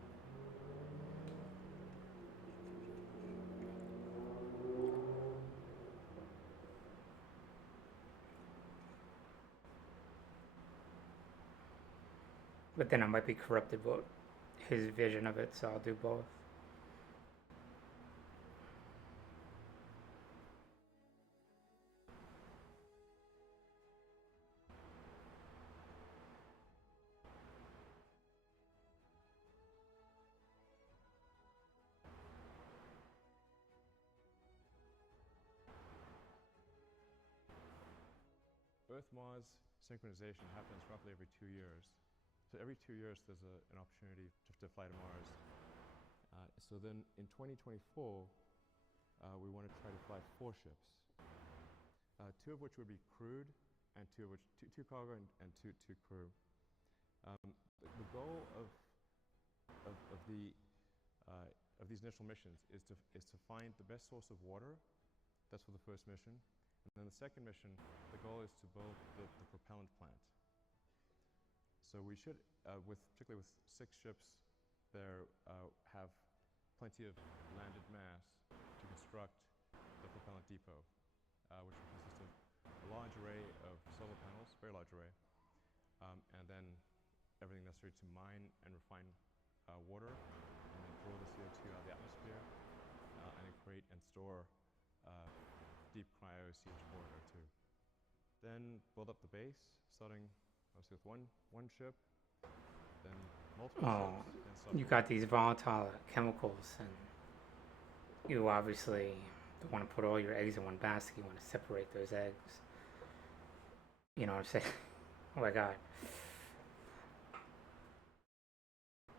But then I might be corrupted by his vision of it, so I'll do both. Earth-Mars synchronization happens roughly every 2 years. So every 2 years there's an opportunity to fly to Mars. So then in 2024, we want to try to fly 4 ships, 2 of which would be crewed, and 2 of which two cargo and two crew. The goal of these initial missions is to find the best source of water. That's for the first mission. And then the second mission, the goal is to build the propellant plant. So we should, particularly with 6 ships, there have plenty of landed mass to construct the propellant depot, which will consist of a large array of solar panels, very large array, and then everything necessary to mine and refine water, and then draw the CO2 out of the atmosphere, and then create and store deep cryo CH4 and O2. Then build up the base, starting obviously with one ship, then multiple ships, then You got these volatile chemicals, and you obviously don't want to put all your eggs in one basket. You want to separate those eggs. You know what I'm saying? Oh my God.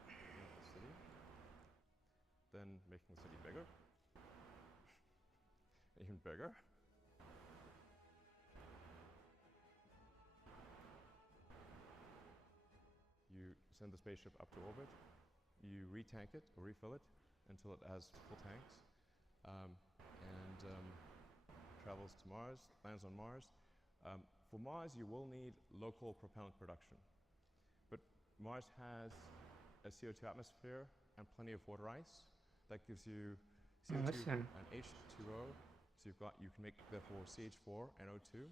The city, then making the city bigger, even bigger. You send the spaceship up to orbit, you retank it or refill it until it has full tanks, and travels to Mars, lands on Mars. For Mars, you will need local propellant production, but Mars has a CO2 atmosphere and plenty of water ice that gives you CO2 and H2O. So you can make therefore CH4 and O2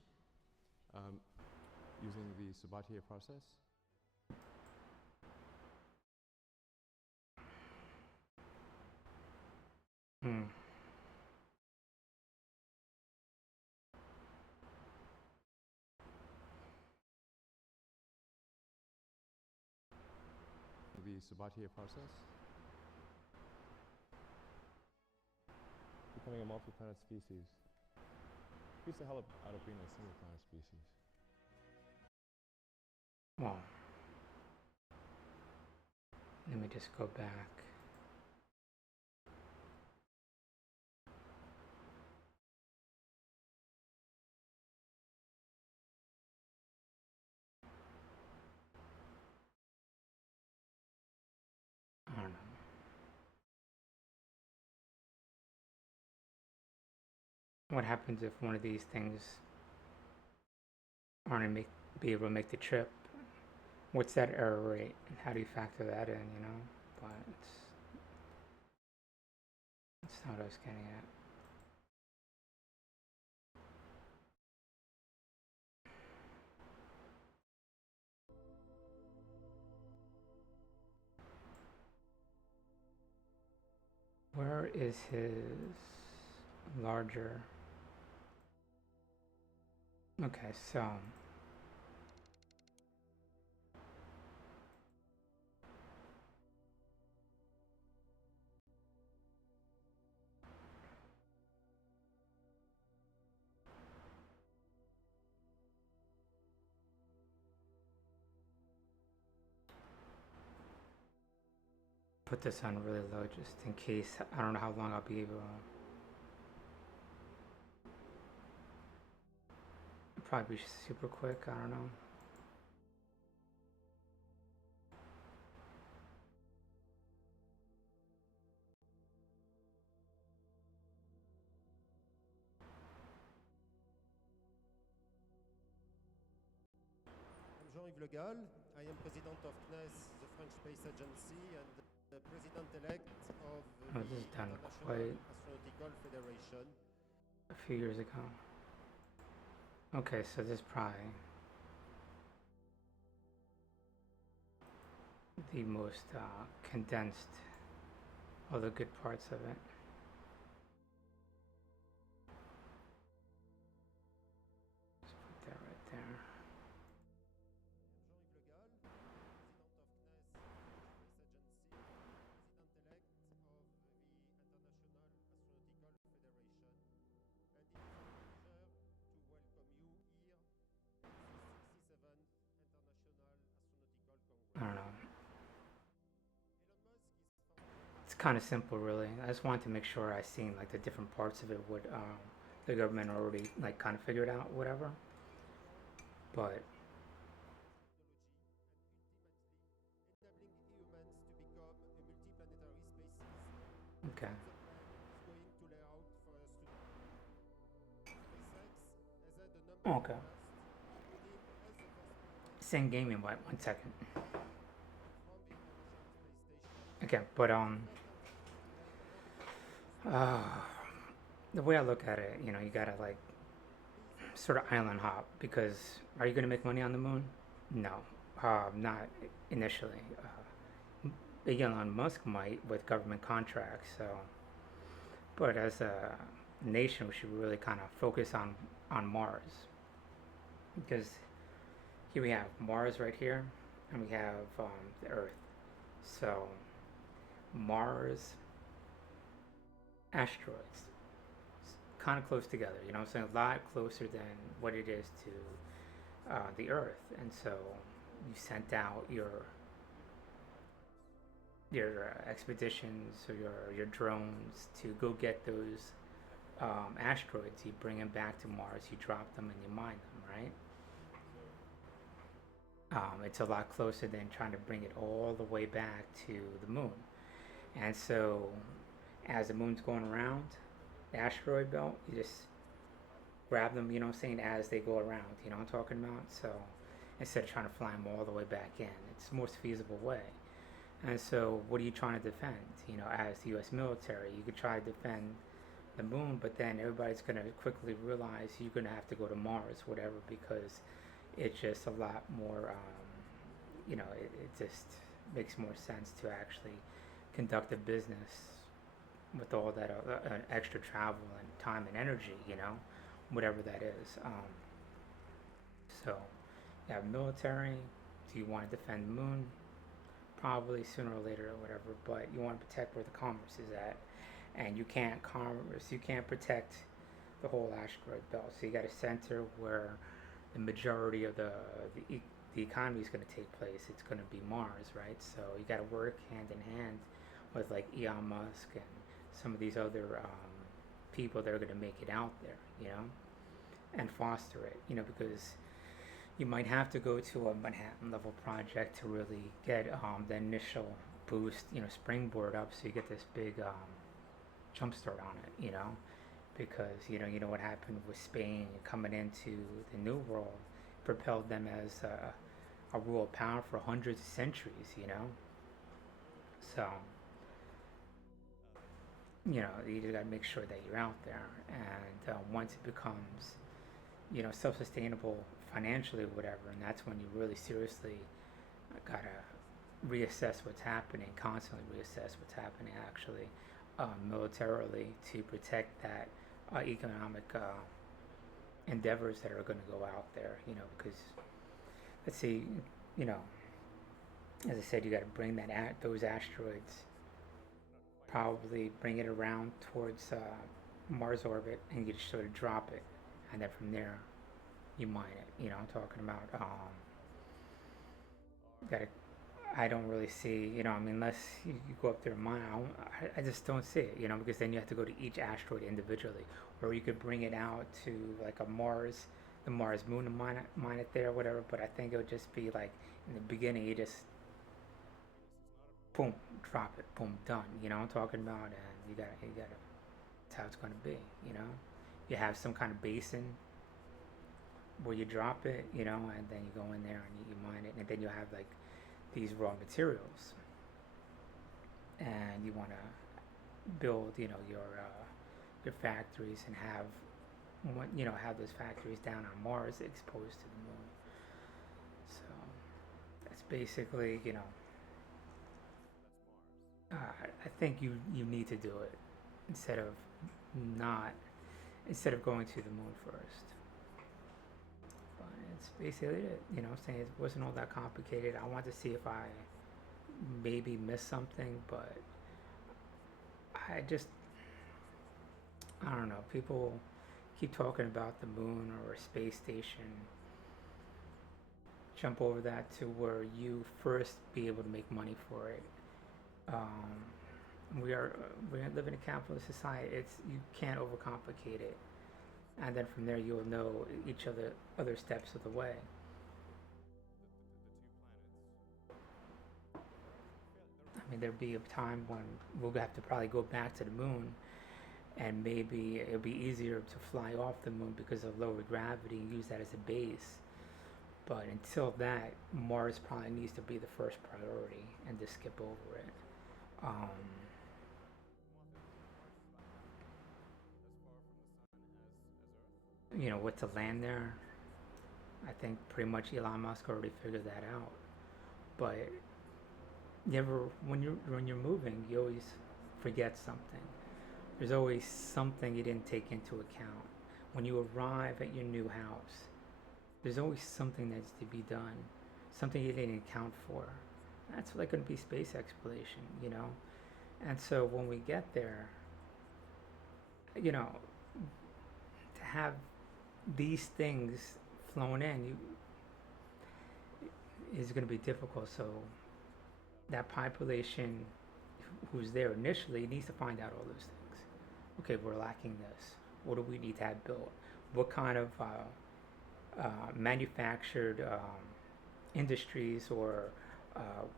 using the Sabatier process. The Sabatier process, becoming a multi-planet species. Beats the hell out of being a single-planet species. Well, let me just go back. I don't know. What happens if one of these things aren't be able to make the trip? What's that error rate? And how do you factor that in, you know? But that's not what I was getting at. Where is his larger? Okay, so put this on really low just in case. I don't know how long I'll be able to probably be super quick. I don't know. I'm Jean-Yves Le Gall. I am president of CNES, the French Space Agency, and the president-elect of Oh, the this is done International quite Astronautical Federation. a few years ago. Okay, so this is probably the most condensed, all the good parts of it. Just put that right there. I'm Jean-Yves Le Gall, president of CNES, French Space Agency, president-elect of the International Astronautical Federation. And it is my pleasure to welcome you here at the 67th International Astronautical Congress. I don't know. Elon Musk is It's kind of simple, really. I just wanted to make sure I seen like the different parts of it, what the government already like kind of figured out, whatever. But technology and ultimately enabling humans to become a multiplanetary species. okay, The plan is going to lay out for us today. SpaceX has had a number of okay. firsts, including as the first Same game invite. 1 second. from the International Space Station. Okay, but the way I look at it, you know, you gotta like sort of island hop because are you gonna make money on the moon? No, not initially. Elon Musk might with government contracts. So, but as a nation, we should really kind of focus on Mars because here we have Mars right here, and we have the Earth. So, Mars, asteroids, kind of close together. You know what I'm saying? A lot closer than what it is to the Earth. And so, you sent out your expeditions or your drones to go get those asteroids. You bring them back to Mars. You drop them and you mine them, right? It's a lot closer than trying to bring it all the way back to the moon. And so, as the moon's going around the asteroid belt, you just grab them, you know what I'm saying, as they go around, you know what I'm talking about? So, instead of trying to fly them all the way back in, it's the most feasible way. And so, what are you trying to defend? You know, as the U.S. military, you could try to defend the moon, but then everybody's going to quickly realize you're going to have to go to Mars, whatever, because it's just a lot more, you know, it just makes more sense to actually conduct a business with all that extra travel and time and energy, you know, whatever that is. So, you have military. Do you want to defend the moon? Probably sooner or later or whatever, but you want to protect where the commerce is at. And you can't protect the whole asteroid belt. So you got a center where the majority of the economy is going to take place. It's going to be Mars, right? So you got to work hand in hand with like Elon Musk and some of these other people that are going to make it out there, you know, and foster it, you know, because you might have to go to a Manhattan level project to really get the initial boost, you know, springboard up, so you get this big jump start on it, you know, because you know what happened with Spain coming into the New World, propelled them as a world power for hundreds of centuries, you know. So, you know, you just gotta make sure that you're out there, and once it becomes, you know, self-sustainable financially, whatever, and that's when you really seriously gotta reassess what's happening, constantly reassess what's happening actually, militarily, to protect that economic endeavors that are going to go out there, you know, because let's see, you know, as I said, you got to bring those asteroids, probably bring it around towards Mars orbit, and you just sort of drop it, and then from there you mine it, you know, I'm talking about I don't really see, you know, I mean, unless you go up there and mine, I just don't see it, you know, because then you have to go to each asteroid individually, or you could bring it out to like a Mars the Mars moon and mine it there, or whatever. But I think it would just be like in the beginning, you just boom, drop it, boom, done. You know what I'm talking about? And you gotta. That's how it's gonna be. You know, you have some kind of basin where you drop it, you know, and then you go in there and you mine it, and then you have like these raw materials, and you want to build, you know, your factories and have have those factories down on Mars exposed to the moon. So that's basically, I think you need to do it instead of not instead of going to the moon first. But it's basically it. You know, saying it wasn't all that complicated. I wanted to see if I maybe missed something, but I don't know. People keep talking about the moon or a space station. Jump over that to where you first be able to make money for it. We live in a capitalist society. You can't overcomplicate it, and then from there you'll know each other steps of the way. I mean, there'll be a time when we'll have to probably go back to the moon, and maybe it'll be easier to fly off the moon because of lower gravity and use that as a base. But until that, Mars probably needs to be the first priority and to skip over it. With the land there, I think pretty much Elon Musk already figured that out. But when you're moving, you always forget something. There's always something you didn't take into account. When you arrive at your new house, there's always something that's to be done, something you didn't account for. That's like going to be space exploration, And so when we get there, to have these things flown in, is going to be difficult. So that population who's there initially needs to find out all those things. Okay, we're lacking this. What do we need to have built? What kind of manufactured industries or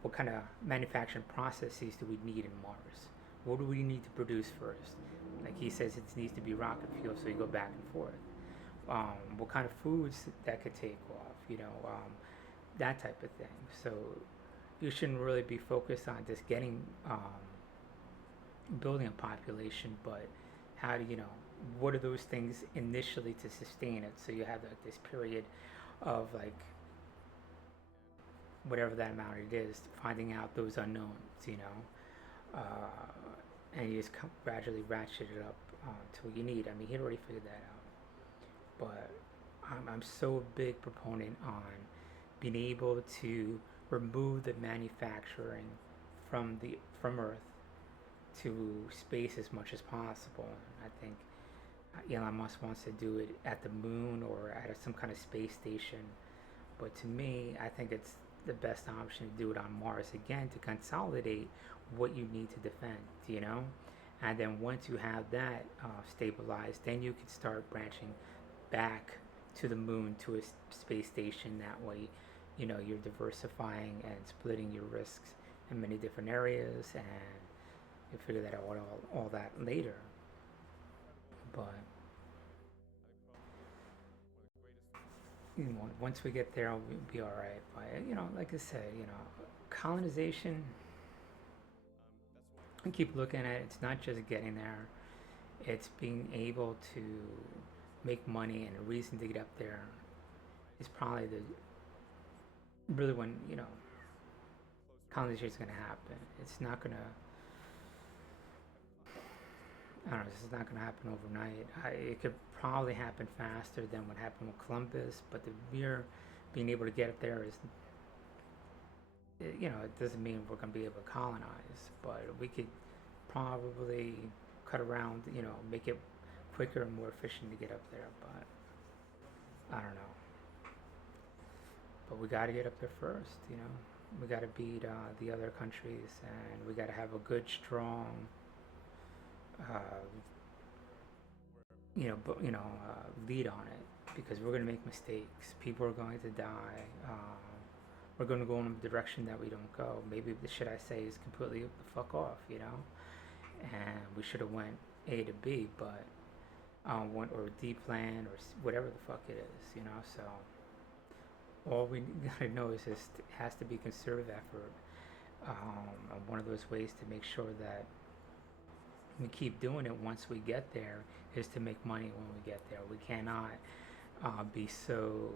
what kind of manufacturing processes do we need in Mars? What do we need to produce first? Like he says, it needs to be rocket fuel, so you go back and forth. What kind of foods that could take off, that type of thing. So you shouldn't really be focused on just building a population, but how do what are those things initially to sustain it? So you have like this period of like whatever that amount it is, finding out those unknowns, and you just gradually ratchet it up to what you need. I mean, he already figured that out. But I'm so a big proponent on being able to remove the manufacturing from Earth to space as much as possible. I think Elon Musk wants to do it at the moon or at some kind of space station. But to me, I think it's the best option to do it on Mars again to consolidate what you need to defend, And then once you have that stabilized, then you can start branching back to the moon to a space station. That way, you're diversifying and splitting your risks in many different areas, and you figure that out all that later. But once we get there, we'll be all right. But like I said, colonization. I keep looking at it. It's not just getting there; it's being able to make money, and a reason to get up there is probably really when colonization is going to happen. It's not going to. I don't know. This is not going to happen overnight. It could probably happen faster than what happened with Columbus, but the mere being able to get up there is, it doesn't mean we're going to be able to colonize, but we could probably cut around, make it quicker and more efficient to get up there. But I don't know. But we got to get up there first, We got to beat the other countries, and we got to have a good, strong. Lead on it, because we're going to make mistakes. People are going to die. We're going to go in a direction that we don't go. Maybe the shit I say is completely the fuck off, and we should have went A to B, but went or D plan or whatever the fuck it is, so all we gotta know is just it has to be concerted effort. One of those ways to make sure that we keep doing it once we get there is to make money when we get there. We cannot be so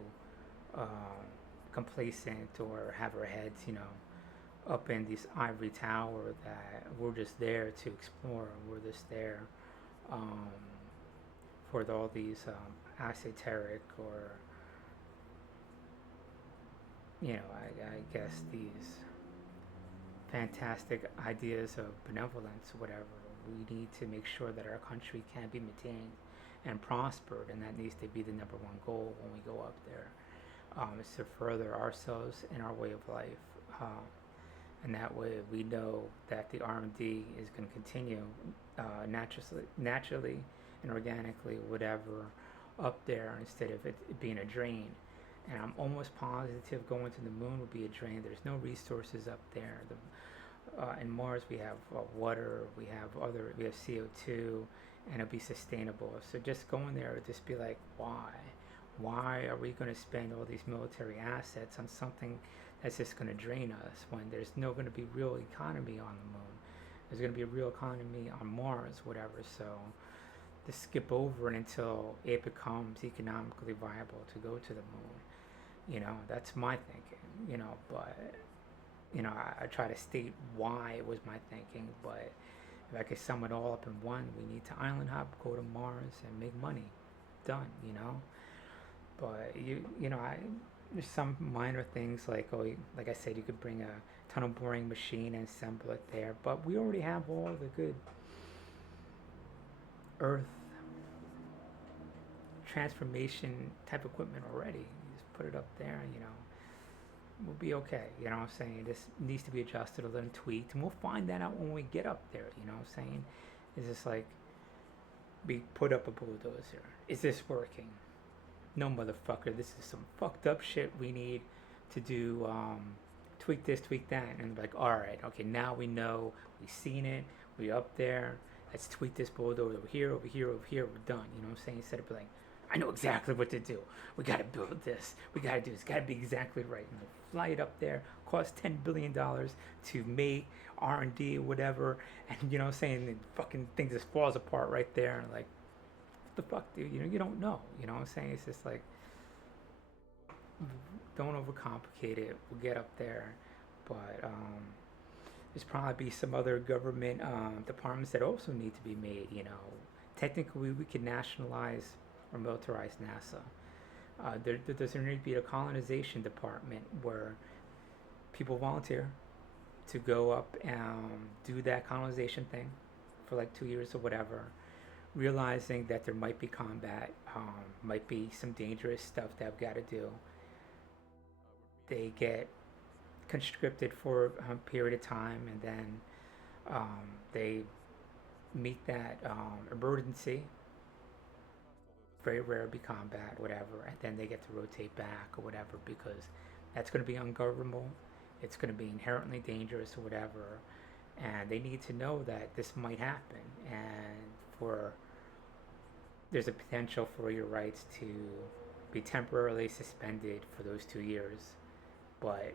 complacent or have our heads, up in this ivory tower that we're just there to explore. We're just there for all these esoteric or, I guess these fantastic ideas of benevolence, whatever. We need to make sure that our country can be maintained and prospered, and that needs to be the number one goal when we go up there. Is to further ourselves and our way of life, and that way we know that the R&D is going to continue naturally and organically, whatever, up there instead of it being a drain. And I'm almost positive going to the moon will be a drain. There's no resources up there. In Mars we have water, we have CO2, and it'll be sustainable. So just going there would just be like, why? Why are we going to spend all these military assets on something that's just going to drain us when there's no going to be real economy on the moon? There's going to be a real economy on Mars, whatever. So to skip over it until it becomes economically viable to go to the moon, that's my thinking, but I try to state why it was my thinking, but if I could sum it all up in one, we need to island hop, go to Mars, and make money. Done, But there's some minor things like I said, you could bring a tunnel boring machine and assemble it there, but we already have all the good Earth transformation type equipment already. You just put it up there, we'll be okay. You know what I'm saying? This needs to be adjusted a little, tweaked, and we'll find that out when we get up there. You know what I'm saying? It's just like we put up a bulldozer. Is this working? No, motherfucker. This is some fucked up shit we need to do. Tweak this, tweak that, and like, all right, okay, now we know. We've seen it. We up there. Let's tweak this bulldozer over here, over here, over here. We're done. You know what I'm saying? Instead of like, I know exactly what to do. We gotta build this. We gotta do this. It's gotta be exactly right. Fly it up there. Cost $10 billion to make R&D or whatever. And you know what I'm saying? The fucking thing just falls apart right there. And like, what the fuck, dude? You don't know. You know what I'm saying? It's just like, don't overcomplicate it. We'll get up there. But there's probably some other government departments that also need to be made. Technically we could nationalize or militarize NASA. There doesn't need to be a colonization department where people volunteer to go up and do that colonization thing for like 2 years or whatever, realizing that there might be combat, might be some dangerous stuff that we've got to do. They get conscripted for a period of time, and then they meet that emergency. Very rare to be combat, whatever, and then they get to rotate back or whatever, because that's going to be ungovernable. It's going to be inherently dangerous or whatever, and they need to know that this might happen, and there's a potential for your rights to be temporarily suspended for those 2 years, but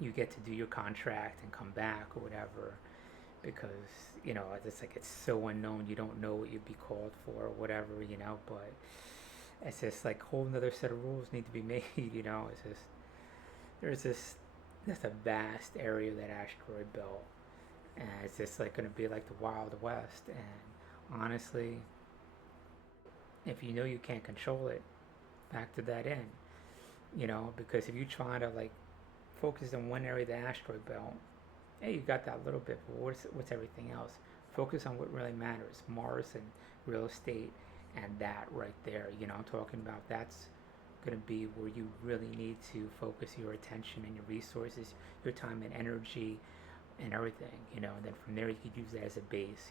you get to do your contract and come back or whatever, because it's like it's so unknown, you don't know what you'd be called for or whatever, but it's just like a whole another set of rules need to be made. It's just there's just a vast area of that asteroid belt, and it's just like going to be like the Wild West. And honestly, if you know you can't control it, factor that in, because if you try to like focus on one area of the asteroid belt, hey, you got that little bit, but what's everything else? Focus on what really matters, Mars and real estate, and that right there, I'm talking about. That's going to be where you really need to focus your attention and your resources, your time and energy and everything, and then from there you could use that as a base,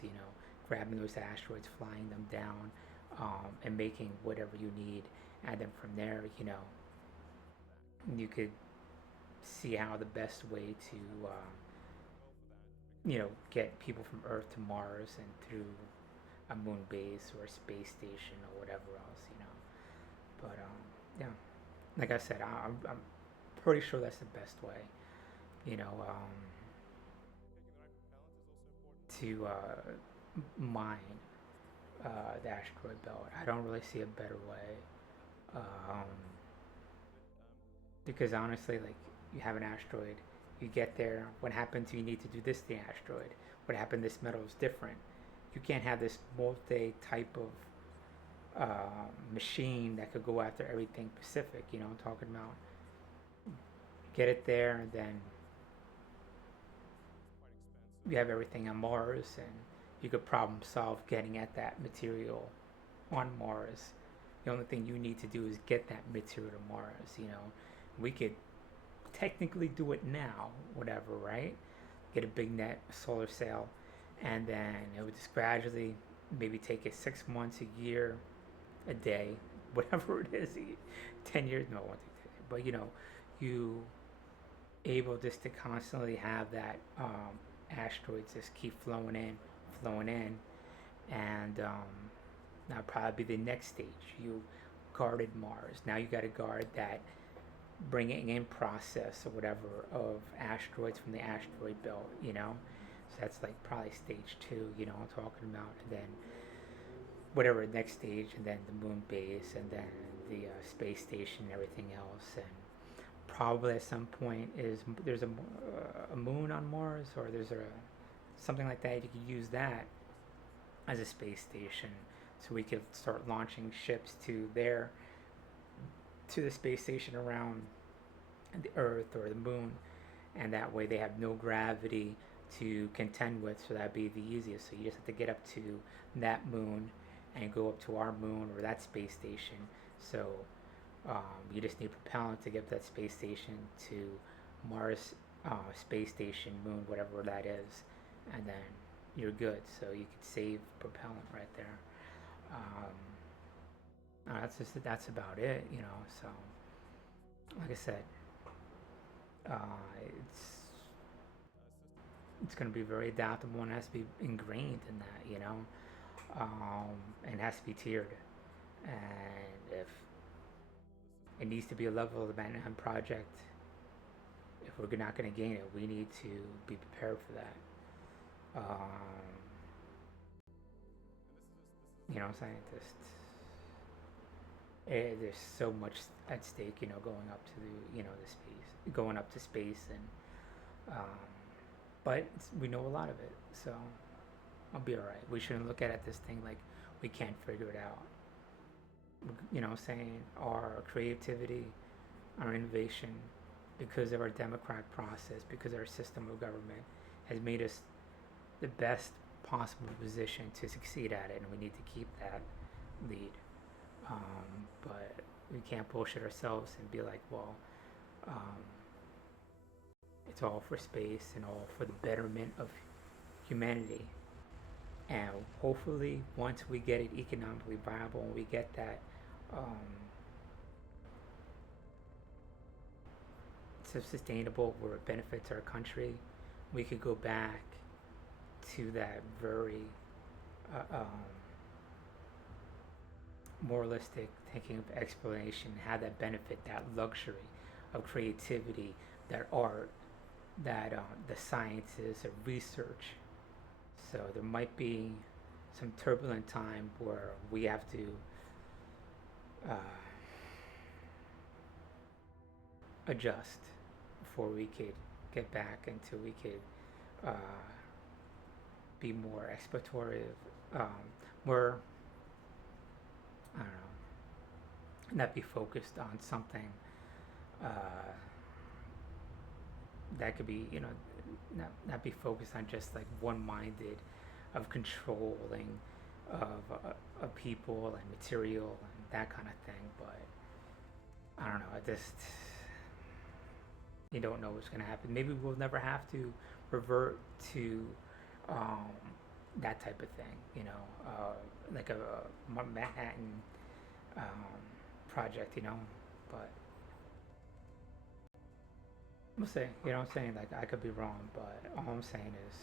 grabbing those asteroids, flying them down, and making whatever you need and then from there, you could see how the best way to get people from Earth to Mars and through a moon base or a space station or whatever else. But yeah, like I said, I'm pretty sure that's the best way. You know, to mine the asteroid belt. I don't really see a better way. Um, because honestly, like, you have an asteroid, you get there, what happens? You need to do this to the asteroid. What happened? This metal is different. You can't have this multi type of machine that could go after everything Pacific. I'm talking about. Get it there, and then you have everything on Mars, and you could problem solve getting at that material on Mars. The only thing you need to do is get that material to Mars. We could technically do it now, whatever, right? Get a big net solar sail, and then it would just gradually maybe take it 6 months, a year, a day, whatever it is, 10 years, no, it won't take 10 years, but you able just to constantly have that asteroids just keep flowing in, and that'll probably be the next stage. You guarded Mars. Now you got to guard that bringing in process or whatever of asteroids from the asteroid belt. So that's like probably stage 2. I'm talking about, and then whatever next stage, and then the moon base, and then the space station, and everything else, and probably at some point there's a moon on Mars, or there's something like that. You could use that as a space station, so we could start launching ships to the space station around the Earth or the moon, and that way they have no gravity to contend with, so that'd be the easiest. So you just have to get up to that moon and go up to our moon or that space station. So you just need propellant to get that space station to Mars, space station, moon, whatever that is, and then you're good. So you could save propellant right there. That's about it. So like I said, it's going to be very adaptable and has to be ingrained in that, and has to be tiered. And if it needs to be a level of the Manhattan Project, if we're not going to gain it, we need to be prepared for that. What I'm saying? There's so much at stake, going up to going up to space, and but we know a lot of it, so I'll be all right. We shouldn't look at this thing like we can't figure it out. Saying our creativity, our innovation, because of our democratic process, because our system of government has made us the best possible position to succeed at it, and we need to keep that lead. But we can't bullshit ourselves and be like, well, it's all for space and all for the betterment of humanity. And hopefully, once we get it economically viable and we get that sustainable where it benefits our country, we could go back to that very moralistic thinking of exploration, how that benefit, that luxury of creativity, that art, that the sciences, of research. So there might be some turbulent time where we have to adjust before we could get back until we could be more exploratory, more, I don't know, not be focused on something that could be, not be focused on just like one-minded of controlling of people and material and that kind of thing. But I don't know, you don't know what's going to happen. Maybe we'll never have to revert to that type of thing, like a Manhattan project, you know. But we'll see. You know what I'm saying? Like, I could be wrong, but all I'm saying is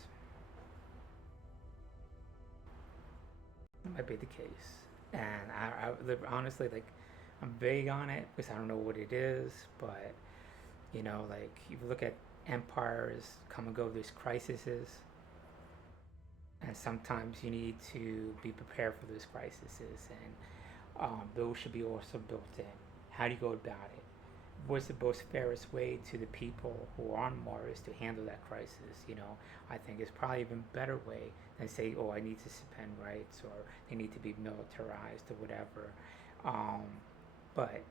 it might be the case. And honestly, like, I'm vague on it because I don't know what it is. But you know, like, you look at empires come and go, there's crises, and sometimes you need to be prepared for those crises, and those should be also built in. How do you go about it? What's the most fairest way to the people who are on Mars to handle that crisis? You know, I think it's probably even better way than say, oh, I need to suspend rights or they need to be militarized or whatever. But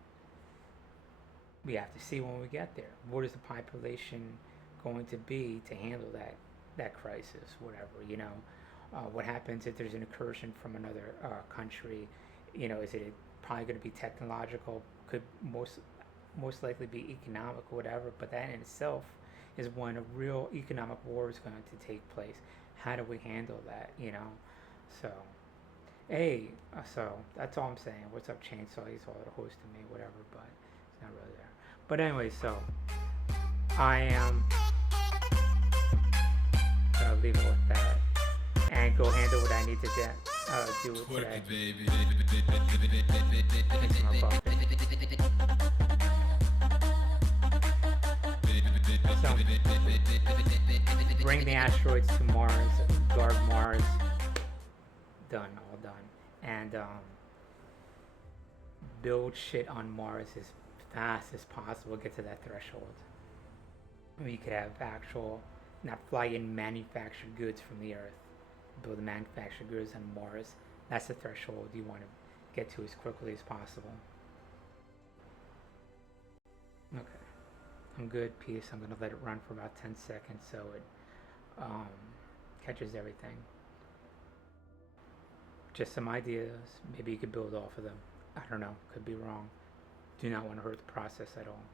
we have to see when we get there. What is the population going to be to handle that crisis, whatever, you know? What happens if there's an incursion from another country? You know, is it probably going to be technological? Could most likely be economic or whatever, but that in itself is when a real economic war is going to take place. How do we handle that, you know? So, so that's all I'm saying. What's up, Chainsaw? He's all the host of me, whatever, but it's not really there. But anyway, so I am gonna leave it with that and go handle what I need to do with today. Thanks for my coffee. So, bring the asteroids to Mars, guard Mars. Done, all done. And build shit on Mars as fast as possible, get to that threshold. We could have actual, not fly in manufactured goods from the Earth, build the manufactured goods on Mars. That's the threshold you want to get to as quickly as possible. Okay, I'm good, peace. I'm going to let it run for about 10 seconds so it catches everything. Just some ideas, maybe you could build off of them. I don't know, could be wrong. Do not want to hurt the process at all.